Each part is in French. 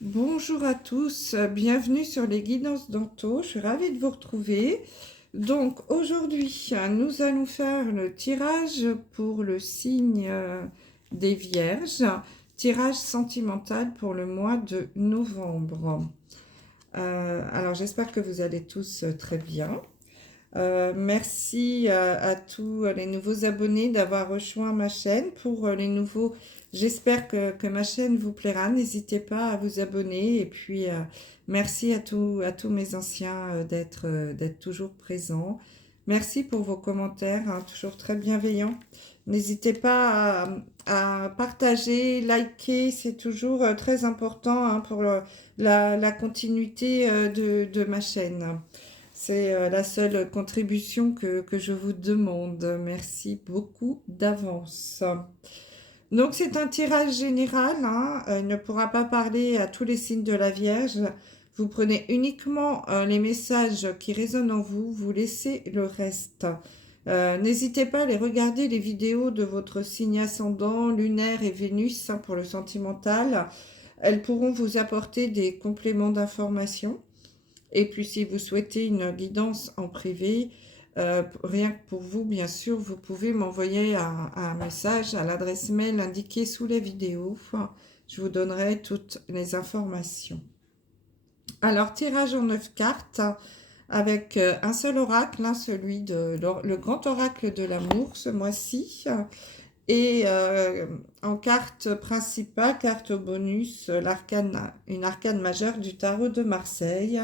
Bonjour à tous, bienvenue sur les guidances d'Anto, je suis ravie de vous retrouver. Donc aujourd'hui, nous allons faire le tirage pour le signe des Vierges, tirage sentimental pour le mois de novembre. Alors j'espère que vous allez tous très bien. Merci à tous les nouveaux abonnés d'avoir rejoint ma chaîne. Pour les nouveaux, j'espère que ma chaîne vous plaira. N'hésitez pas à vous abonner. Et puis, merci à tous mes anciens d'être toujours présents. Merci pour vos commentaires, hein, toujours très bienveillants. N'hésitez pas à partager, liker, c'est toujours très important hein, pour la continuité de ma chaîne. C'est la seule contribution que je vous demande. Merci beaucoup d'avance. Donc c'est un tirage général, hein. Il ne pourra pas parler à tous les signes de la Vierge. Vous prenez uniquement les messages qui résonnent en vous, vous laissez le reste. N'hésitez pas à aller regarder les vidéos de votre signe ascendant, lunaire et Vénus hein, pour le sentimental. Elles pourront vous apporter des compléments d'information. Et puis, si vous souhaitez une guidance en privé, rien que pour vous, bien sûr, vous pouvez m'envoyer un message à l'adresse mail indiquée sous la vidéo. Je vous donnerai toutes les informations. Alors, tirage en 9 cartes avec un seul oracle, hein, celui de le grand oracle de l'amour ce mois-ci. Et en carte principale, carte bonus, une arcane majeure du tarot de Marseille.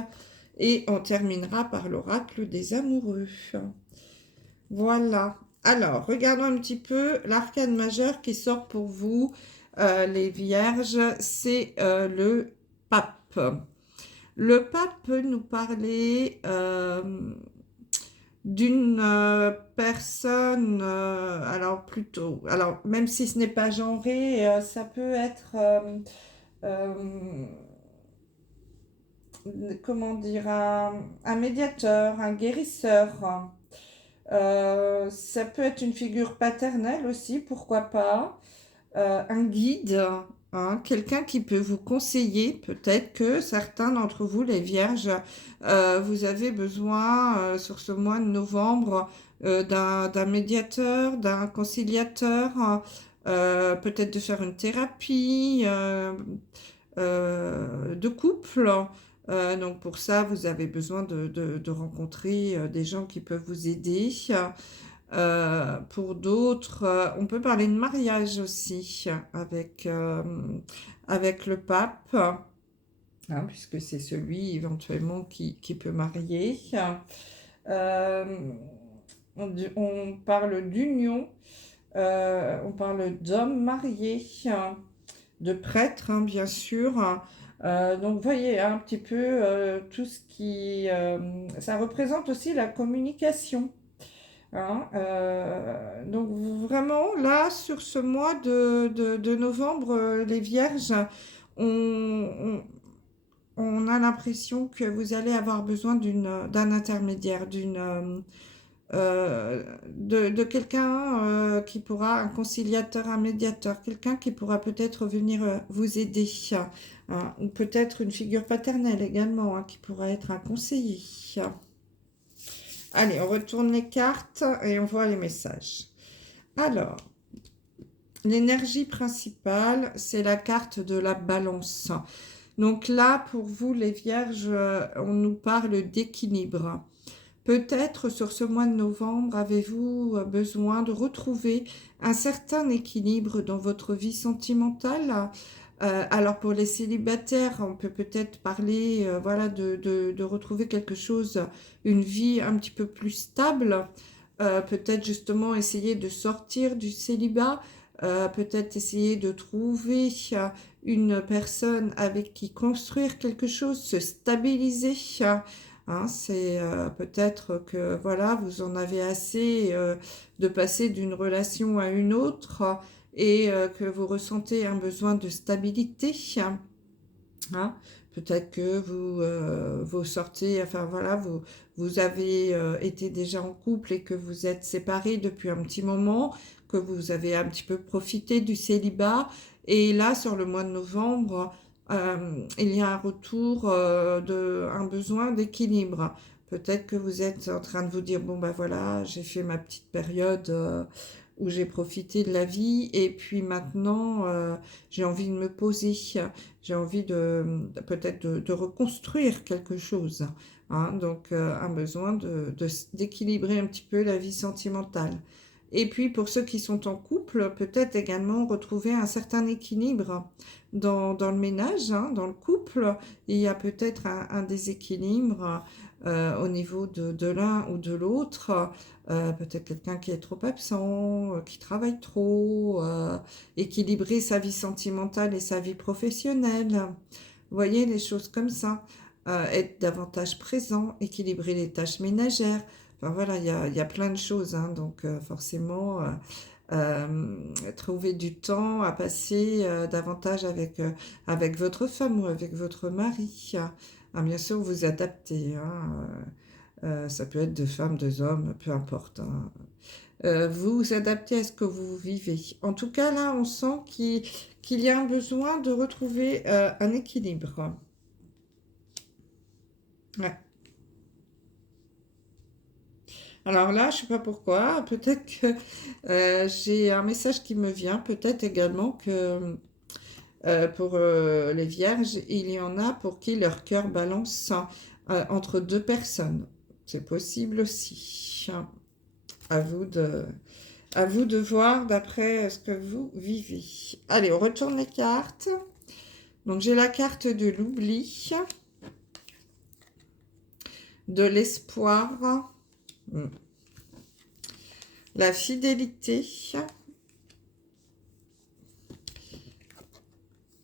Et on terminera par l'oracle des amoureux. Voilà. Alors, regardons un petit peu l'arcane majeur qui sort pour vous, les vierges, c'est le pape. Le pape peut nous parler d'une personne, alors même si ce n'est pas genré, ça peut être euh, comment dire, un médiateur, un guérisseur. Ça peut être une figure paternelle aussi, pourquoi pas. Un guide, hein, quelqu'un qui peut vous conseiller. Peut-être que certains d'entre vous, les vierges, vous avez besoin sur ce mois de novembre d'un médiateur, d'un conciliateur, peut-être de faire une thérapie de couple. Donc pour ça, vous avez besoin de rencontrer des gens qui peuvent vous aider. Pour d'autres, on peut parler de mariage aussi avec le pape, hein, puisque c'est celui éventuellement qui peut marier. Euh, on parle d'union, on parle d'hommes mariés, de prêtres, hein, bien sûr. Donc, vous voyez un petit peu tout ce qui... ça représente aussi la communication. Hein, donc, vraiment, là, sur ce mois de novembre, les Vierges, on, on a l'impression que vous allez avoir besoin d'un intermédiaire, de quelqu'un qui pourra, un conciliateur, un médiateur, quelqu'un qui pourra peut-être venir vous aider, hein, ou peut-être une figure paternelle également, hein, qui pourra être un conseiller. Allez, on retourne les cartes et on voit les messages. Alors, l'énergie principale, c'est la carte de la balance. Donc là, pour vous, les vierges, on nous parle d'équilibre. Peut-être sur ce mois de novembre, avez-vous besoin de retrouver un certain équilibre dans votre vie sentimentale. Alors pour les célibataires, on peut peut-être parler voilà, de retrouver quelque chose, une vie un petit peu plus stable. Peut-être justement essayer de sortir du célibat. Peut-être essayer de trouver une personne avec qui construire quelque chose, se stabiliser. Hein, c'est peut-être que voilà, vous en avez assez de passer d'une relation à une autre et que vous ressentez un besoin de stabilité. Hein. Peut-être que vous sortez, enfin voilà, vous avez été déjà en couple et que vous êtes séparés depuis un petit moment, que vous avez un petit peu profité du célibat. Et là, sur le mois de novembre, il y a un retour un besoin d'équilibre. Peut-être que vous êtes en train de vous dire, bon ben voilà, j'ai fait ma petite période où j'ai profité de la vie et puis maintenant j'ai envie de me poser, j'ai envie peut-être de reconstruire quelque chose. Hein, donc un besoin d'équilibrer un petit peu la vie sentimentale. Et puis pour ceux qui sont en couple, peut-être également retrouver un certain équilibre dans le ménage, hein, dans le couple. Il y a peut-être un déséquilibre au niveau de l'un ou de l'autre. Peut-être quelqu'un qui est trop absent, qui travaille trop, équilibrer sa vie sentimentale et sa vie professionnelle. Vous voyez, des choses comme ça. Être davantage présent, équilibrer les tâches ménagères. Enfin voilà, il y a plein de choses, hein, donc forcément, trouver du temps à passer davantage avec votre femme ou avec votre mari. Ah, bien sûr, vous adaptez, hein, ça peut être deux femmes, deux hommes, peu importe. Hein. Vous vous adaptez à ce que vous vivez. En tout cas, là, on sent qu'il y a un besoin de retrouver un équilibre. Ouais. Alors là, je ne sais pas pourquoi, peut-être que j'ai un message qui me vient, peut-être également que pour les vierges, il y en a pour qui leur cœur balance entre deux personnes. C'est possible aussi. À vous de, à vous de voir d'après ce que vous vivez. Allez, on retourne les cartes. Donc j'ai la carte de l'oubli, de l'espoir, la fidélité,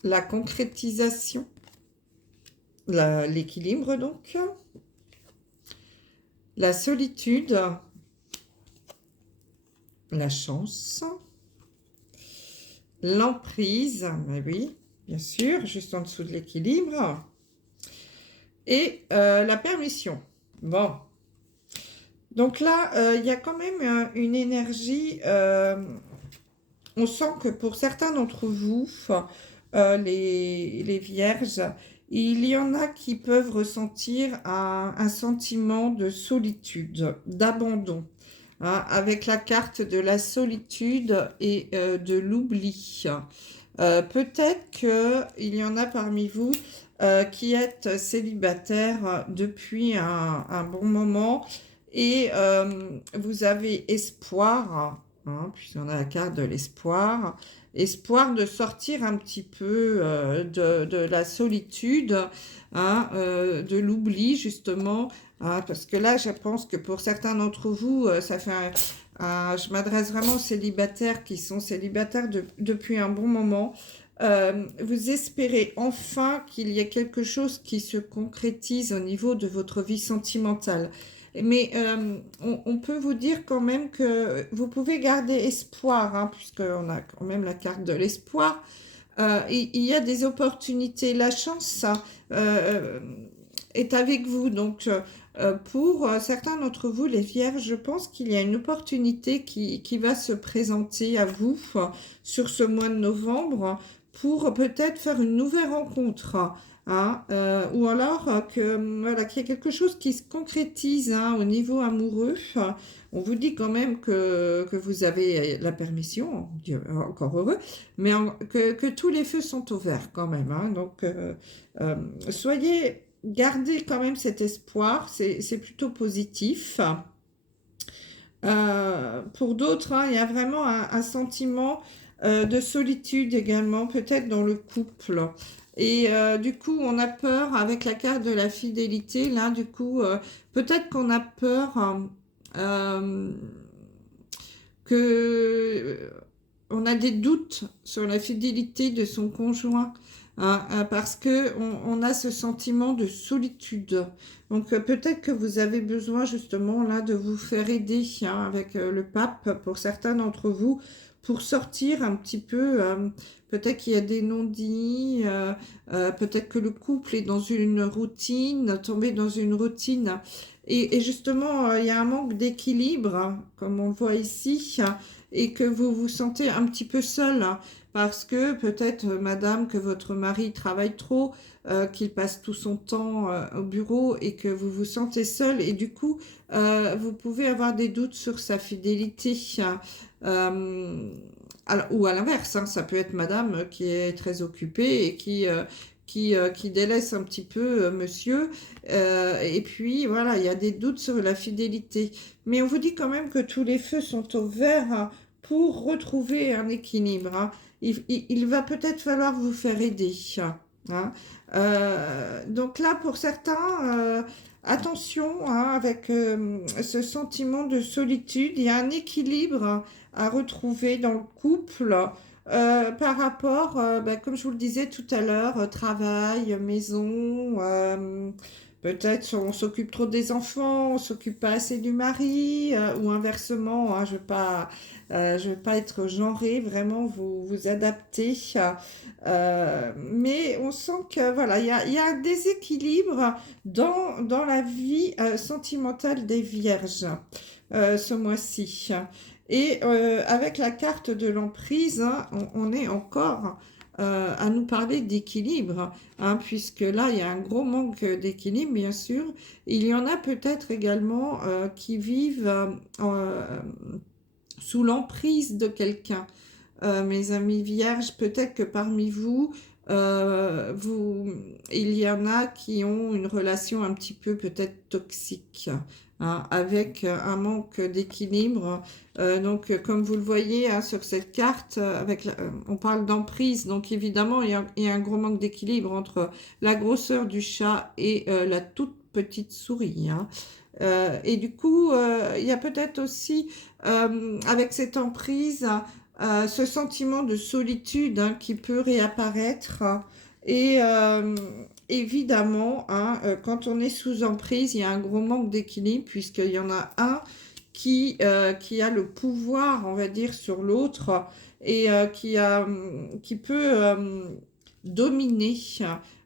la concrétisation, l'équilibre donc, la solitude, la chance, l'emprise, mais oui, bien sûr, juste en dessous de l'équilibre, et la permission. Bon. Donc là, il y a quand même une énergie, on sent que pour certains d'entre vous, les vierges, il y en a qui peuvent ressentir un sentiment de solitude, d'abandon, hein, avec la carte de la solitude et de l'oubli. Peut-être qu'il y en a parmi vous qui êtes célibataire depuis un bon moment et vous avez espoir, hein, puisqu'on a la carte de l'espoir, espoir de sortir un petit peu de la solitude, hein, de l'oubli justement, hein, parce que là je pense que pour certains d'entre vous, ça fait je m'adresse vraiment aux célibataires qui sont célibataires depuis un bon moment. Vous espérez enfin qu'il y ait quelque chose qui se concrétise au niveau de votre vie sentimentale. Mais on peut vous dire quand même que vous pouvez garder espoir, hein, puisqu'on a quand même la carte de l'espoir. Il y a des opportunités. La chance, ça, est avec vous. Donc, pour certains d'entre vous, les vierges, je pense qu'il y a une opportunité qui va se présenter à vous sur ce mois de novembre pour peut-être faire une nouvelle rencontre. Hein, ou alors voilà, qu'il y ait quelque chose qui se concrétise, hein, au niveau amoureux. On vous dit quand même que vous avez la permission, Dieu, encore heureux, mais que tous les feux sont ouverts quand même. Hein, donc, gardez quand même cet espoir, c'est plutôt positif. Pour d'autres, hein, il y a vraiment un sentiment de solitude également, peut-être dans le couple. Et du coup, on a peur avec la carte de la fidélité. Là, du coup, peut-être qu'on a peur que on a des doutes sur la fidélité de son conjoint. Hein, parce que on a ce sentiment de solitude. Donc peut-être que vous avez besoin justement là de vous faire aider, hein, avec le pape pour certains d'entre vous pour sortir un petit peu. Peut-être qu'il y a des non-dits, peut-être que le couple est dans une routine, tombé dans une routine. Et justement, il y a un manque d'équilibre, hein, comme on le voit ici, hein, et que vous vous sentez un petit peu seul, hein. parce que peut-être, madame, que votre mari travaille trop, qu'il passe tout son temps au bureau et que vous vous sentez seule et du coup, vous pouvez avoir des doutes sur sa fidélité. Euh, ou à l'inverse, hein, ça peut être madame qui est très occupée et qui délaisse un petit peu monsieur. Et puis, voilà, il y a des doutes sur la fidélité. Mais on vous dit quand même que tous les feux sont au vert, hein, pour retrouver un équilibre. Hein. Il va peut-être falloir vous faire aider. Hein. Donc là, pour certains, attention, hein, avec ce sentiment de solitude, il y a un équilibre à retrouver dans le couple. Par rapport, bah, comme je vous le disais tout à l'heure, travail, maison, peut-être on s'occupe trop des enfants, on s'occupe pas assez du mari, ou inversement, hein, je veux pas être genrée, vraiment vous vous adaptez. Mais on sent que voilà, il y a un déséquilibre dans la vie sentimentale des vierges ce mois-ci. Et avec la carte de l'emprise, hein, on est encore à nous parler d'équilibre, hein, puisque là, il y a un gros manque d'équilibre, bien sûr. Il y en a peut-être également qui vivent sous l'emprise de quelqu'un. Mes amis vierges, peut-être que parmi vous, il y en a qui ont une relation un petit peu peut-être toxique, hein, avec un manque d'équilibre. Comme vous le voyez hein, sur cette carte, on parle d'emprise, donc évidemment, il y a un gros manque d'équilibre entre la grosseur du chat et la toute petite souris. Hein. Et du coup, il y a peut-être aussi, avec cette emprise, ce sentiment de solitude hein, qui peut réapparaître. Et évidemment, hein, quand on est sous emprise, il y a un gros manque d'équilibre puisqu'il y en a un qui a le pouvoir, on va dire, sur l'autre et qui peut dominer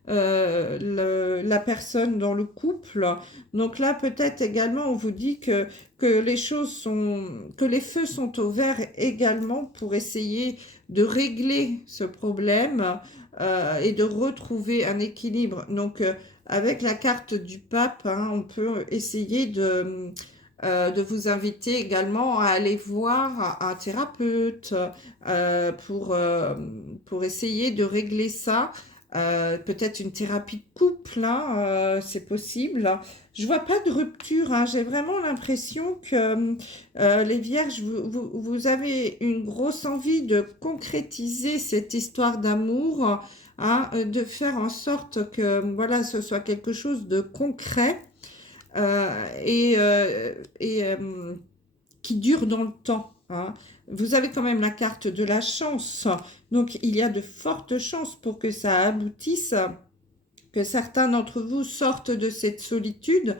la personne dans le couple. Donc là, peut-être également, on vous dit que que les feux sont au vert également pour essayer de régler ce problème et de retrouver un équilibre. Donc, avec la carte du pape, hein, on peut essayer de vous inviter également à aller voir un thérapeute pour essayer de régler ça. Peut-être une thérapie de couple, hein, c'est possible. Je vois pas de rupture, hein. J'ai vraiment l'impression que les vierges, vous avez une grosse envie de concrétiser cette histoire d'amour, hein, de faire en sorte que voilà, ce soit quelque chose de concret et qui dure dans le temps. Hein. Vous avez quand même la carte de la chance, donc il y a de fortes chances pour que ça aboutisse, que certains d'entre vous sortent de cette solitude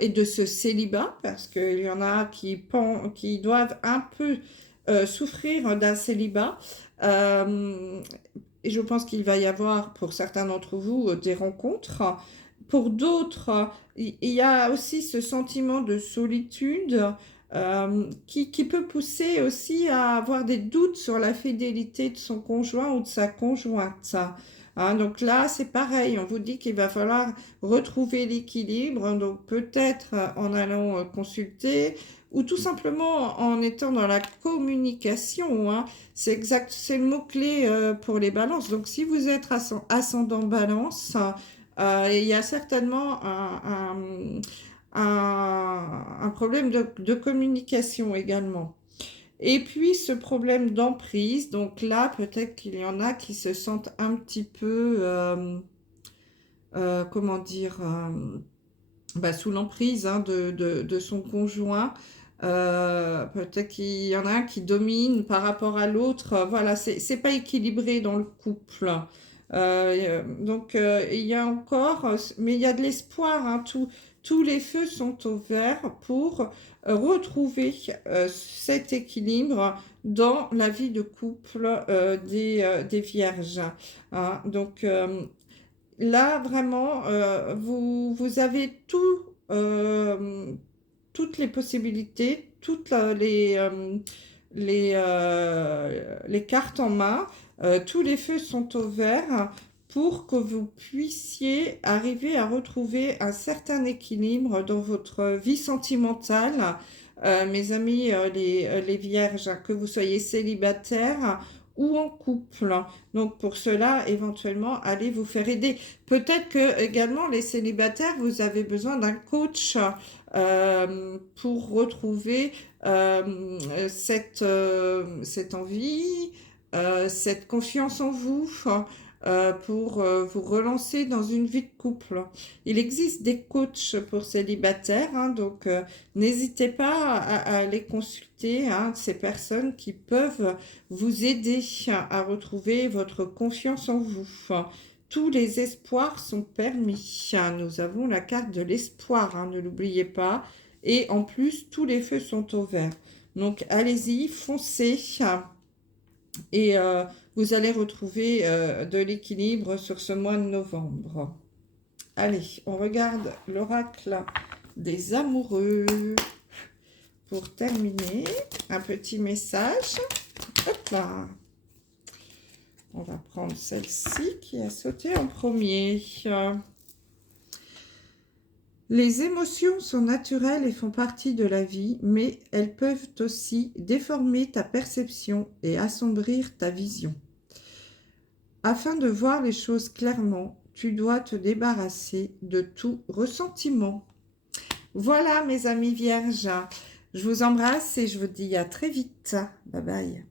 et de ce célibat, parce qu'il y en a qui doivent un peu souffrir d'un célibat. Et je pense qu'il va y avoir pour certains d'entre vous des rencontres. Pour d'autres, il y a aussi ce sentiment de solitude qui peut pousser aussi à avoir des doutes sur la fidélité de son conjoint ou de sa conjointe. Hein, donc là, c'est pareil, on vous dit qu'il va falloir retrouver l'équilibre, donc peut-être en allant consulter ou tout simplement en étant dans la communication. Hein. C'est exact, c'est le mot-clé pour les balances. Donc si vous êtes ascendant balance, il y a certainement un problème de communication également. Et puis ce problème d'emprise, donc là peut-être qu'il y en a qui se sentent un petit peu, comment dire, bah, sous l'emprise hein, de son conjoint. Peut-être qu'il y en a un qui domine par rapport à l'autre. Voilà, c'est pas équilibré dans le couple. Il y a encore, mais il y a de l'espoir. Hein, tous les feux sont au vert pour retrouver cet équilibre dans la vie de couple des vierges. Hein. Là, vraiment, vous avez toutes les possibilités, les cartes en main. Tous les feux sont au vert pour que vous puissiez arriver à retrouver un certain équilibre dans votre vie sentimentale. Mes amis, les vierges, que vous soyez célibataire ou en couple. Donc pour cela, éventuellement, allez vous faire aider. Peut-être que également les célibataires, vous avez besoin d'un coach pour retrouver cette envie, cette confiance en vous, pour vous relancer dans une vie de couple. Il existe des coachs pour célibataires, hein, donc n'hésitez pas à aller consulter ces personnes qui peuvent vous aider à retrouver votre confiance en vous. Tous les espoirs sont permis. Nous avons la carte de l'espoir, hein, ne l'oubliez pas. Et en plus, tous les feux sont au vert. Donc, allez-y, foncez. Et vous allez retrouver de l'équilibre sur ce mois de novembre. Allez, on regarde l'oracle des amoureux. Pour terminer, un petit message. Hop là. On va prendre celle-ci qui a sauté en premier. Les émotions sont naturelles et font partie de la vie, mais elles peuvent aussi déformer ta perception et assombrir ta vision. Afin de voir les choses clairement, tu dois te débarrasser de tout ressentiment. Voilà mes amis vierges, je vous embrasse et je vous dis à très vite. Bye bye.